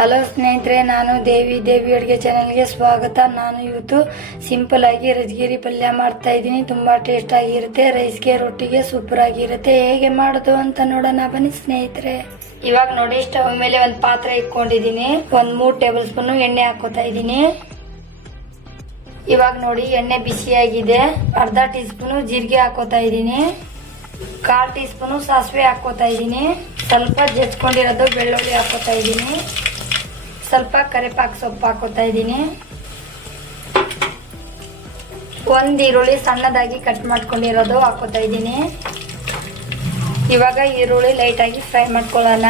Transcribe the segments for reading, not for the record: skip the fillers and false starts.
Hello ಸ್ನೇಹಿತರೆ, ನಾನು ದೇವಿ ಅಡುಗೆ ಚಾನಲ್ಗೆ ಸ್ವಾಗತ. ನಾನು ಇವತ್ತು ಸಿಂಪಲ್ ಆಗಿ ರಜಗಿರಿ ಪಲ್ಯ ಮಾಡ್ತಾ ಇದ್ದೀನಿ. ತುಂಬಾ ಟೇಸ್ಟ್ ಆಗಿರುತ್ತೆ. ರೈಸ್ಗೆ, ರೊಟ್ಟಿಗೆ ಸೂಪರ್ ಆಗಿರುತ್ತೆ. ಹೇಗೆ ಮಾಡೋದು ಅಂತ ನೋಡೋಣ ಬನ್ನಿ ಸ್ನೇಹಿತರೆ. ಇವಾಗ ನೋಡಿ, ಸ್ಟವ್ ಮೇಲೆ ಒಂದು ಪಾತ್ರೆ ಇಟ್ಕೊಂಡಿದ್ದೀನಿ. 3 ಟೇಬಲ್ ಸ್ಪೂನ್ ಎಣ್ಣೆ ಹಾಕೋತಾ ಇದ್ದೀನಿ. ಇವಾಗ ನೋಡಿ, ಎಣ್ಣೆ ಬಿಸಿಯಾಗಿದೆ. ಅರ್ಧ ಟೀ ಸ್ಪೂನ್ ಜೀರಿಗೆ ಹಾಕೋತಾ ಇದ್ದೀನಿ. 1/4 ಟೀ ಸ್ಪೂನ್ ಸಾಸಿವೆ ಹಾಕೋತಾ ಇದ್ದೀನಿ. ಸ್ವಲ್ಪ ಜಜ್ಕೊಂಡಿರೋದು ಬೆಳ್ಳುಳ್ಳಿ ಹಾಕೋತಾ ಇದ್ದೀನಿ. ಸ್ವಲ್ಪ ಕರಿಪಾಕು ಸೊಪ್ಪು ಹಾಕೋತಾ ಇದ್ದೀನಿ. 1 ಈರುಳ್ಳಿ ಸಣ್ಣದಾಗಿ ಕಟ್ ಮಾಡ್ಕೊಂಡಿರೋದು ಹಾಕೋತಾ ಇದ್ದೀನಿ. ಇವಾಗ ಈರುಳ್ಳಿ ಲೈಟ್ ಆಗಿ ಫ್ರೈ ಮಾಡ್ಕೊಳ್ಳೋಣ.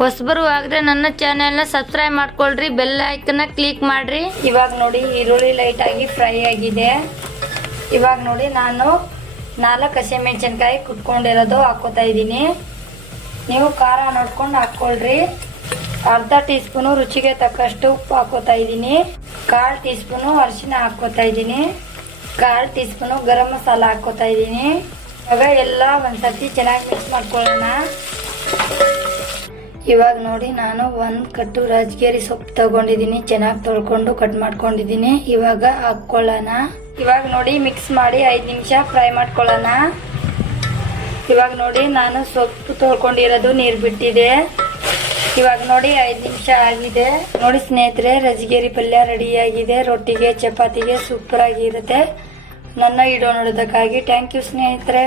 ಹೊಸಬರು ಆದ್ರೆ ನನ್ನ ಚಾನೆಲ್ನ ಸಬ್ಸ್ಕ್ರೈಬ್ ಮಾಡ್ಕೊಳ್ರಿ, ಬೆಲ್ ಐಕನ್ನ ಕ್ಲಿಕ್ ಮಾಡ್ರಿ. ಇವಾಗ ನೋಡಿ, ಈರುಳ್ಳಿ ಲೈಟ್ ಆಗಿ ಫ್ರೈ ಆಗಿದೆ. ಇವಾಗ ನೋಡಿ, ನಾನು 4 ಹಸಿಮೆಣಸಿನಕಾಯಿ ಕುಟ್ಕೊಂಡಿರೋದು ಹಾಕೋತಾ ಇದ್ದೀನಿ. ನೀವು ಖಾರ ನೋಡ್ಕೊಂಡು ಹಾಕೊಳ್ರಿ. ಅರ್ಧ ಟೀ ಸ್ಪೂನು ರುಚಿಗೆ ತಕ್ಕಷ್ಟು ಉಪ್ಪು ಹಾಕೋತಾ ಇದ್ದೀನಿ. 1/4 ಟೀ ಸ್ಪೂನು ಅರಿಶಿನ ಹಾಕೋತಾ ಇದ್ದೀನಿ. 1/4 ಟೀ ಸ್ಪೂನು ಗರಂ ಮಸಾಲ ಹಾಕೋತಾ ಇದ್ದೀನಿ. ಇವಾಗ ಎಲ್ಲ ಒಂದ್ಸತಿ ಚೆನ್ನಾಗಿ ಮಿಕ್ಸ್ ಮಾಡ್ಕೊಳ್ಳೋಣ. ಇವಾಗ ನೋಡಿ, ನಾನು 1 ಕಟ್ಟು ರಾಜಗಿರಿ ಸೊಪ್ಪು ತಗೊಂಡಿದ್ದೀನಿ. ಚೆನ್ನಾಗಿ ತೊಳ್ಕೊಂಡು ಕಟ್ ಮಾಡ್ಕೊಂಡಿದ್ದೀನಿ. ಇವಾಗ ಹಾಕೊಳ್ಳೋಣ. ಇವಾಗ ನೋಡಿ, ಮಿಕ್ಸ್ ಮಾಡಿ 5 ನಿಮಿಷ ಫ್ರೈ ಮಾಡ್ಕೊಳ್ಳೋಣ. ಇವಾಗ ನೋಡಿ, ನಾನು ಸೊಪ್ಪು ತೊಳ್ಕೊಂಡಿರೋದು ನೀರು ಬಿಟ್ಟಿದೆ. ಇವಾಗ ನೋಡಿ, 5 ನಿಮಿಷ ಆಗಿದೆ. ನೋಡಿ ಸ್ನೇಹಿತರೆ, ರಜಗಿರಿ ಪಲ್ಯ ರೆಡಿ ಆಗಿದೆ. ರೊಟ್ಟಿಗೆ, ಚಪಾತಿಗೆ ಸೂಪರ್ ಆಗಿರುತ್ತೆ. ನನ್ನ ವಿಡಿಯೋ ನೋಡೋದಕ್ಕಾಗಿ ಥ್ಯಾಂಕ್ ಯು ಸ್ನೇಹಿತರೆ.